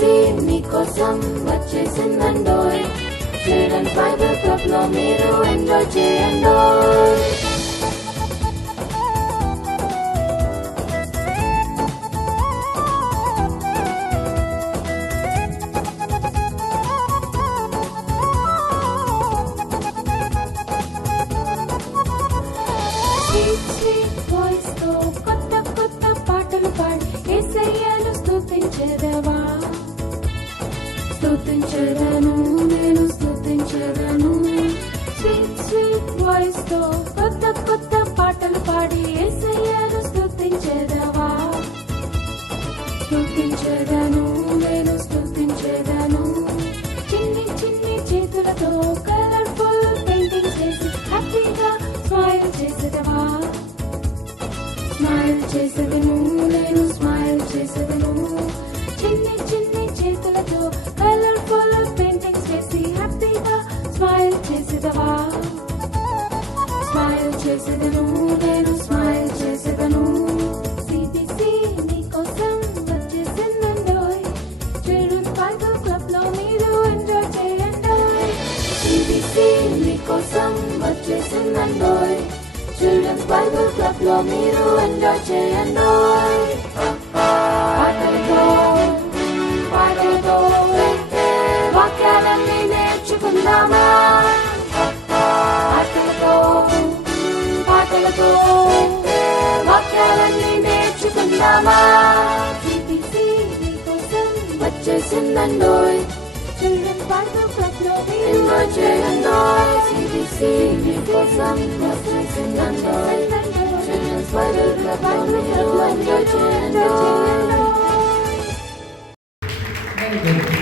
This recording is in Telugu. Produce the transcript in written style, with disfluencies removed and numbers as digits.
సిబిసి మీకోసం వచ్చేసిందండోయ్. చిల్డ్రన్స్ బైబిల్ క్లబ్ లో మీరు ఎంజాయ్ చేయండోయ్. స్వీట్ వాయిస్ తో కొత్త కొత్త పాటలు పాడి యేసయ్యను స్తుతించెదవా. స్తుతించెదను, నేను స్తుతించెదను. స్వీట్ వాయిస్ తో కొత్త కొత్త పాటలు పాడి యేసయ్యను స్తుతించెదవా. స్తుతించెదను, నేను స్తుతించెదను. చిన్ని చిన్ని చేతులతో కలర్ఫుల్ పెయింటింగ్స్ వేసి హ్యాపీగా స్మైల్ చేసేదవా. స్మైల్ చేసేదను, నేను స్మైల్ చేసేదను. చిన్ని చిన్ని చేతులతో కలర్ఫుల్ పెయింటింగ్స్ వేసి హ్యాపీగా స్మైల్ చేసేదవా. స్మైల్ చేసేదను, నేను స్మైల్ చేసేదను. సిబిసి నీకోసం వచ్చేసిందండోయ్. చిల్డ్రన్స్ బైబిల్ క్లబ్ లో మీరు ఎంజాయ్ చేయండోయ్. సిబిసి మీకోసం వచ్చేసిందండోయ్. చిల్డ్రన్స్ బైబిల్ క్లబ్ లో మీరు ఎంజాయ్ చేయండోయ్. పాటలతో పాటలతో వాక్యాలన్నీ నేర్చుకుందామా. పాటలతో పాటలతో వాక్యాలన్నీ నేర్చుకుందామా. సిబిసి నీకోసం వచ్చేసిందండోయ్. చిల్డ్రన్స్ బైబిల్ క్లబ్ లో ఎంజాయ్ చేయండోయ్. సిబిసి మీకోసం వచ్చేసిందండోయ్. చిల్డ్రన్స్ బైబిల్ క్లబ్ లో మీరు ఎంజాయ్ చేయండోయ్. Very good.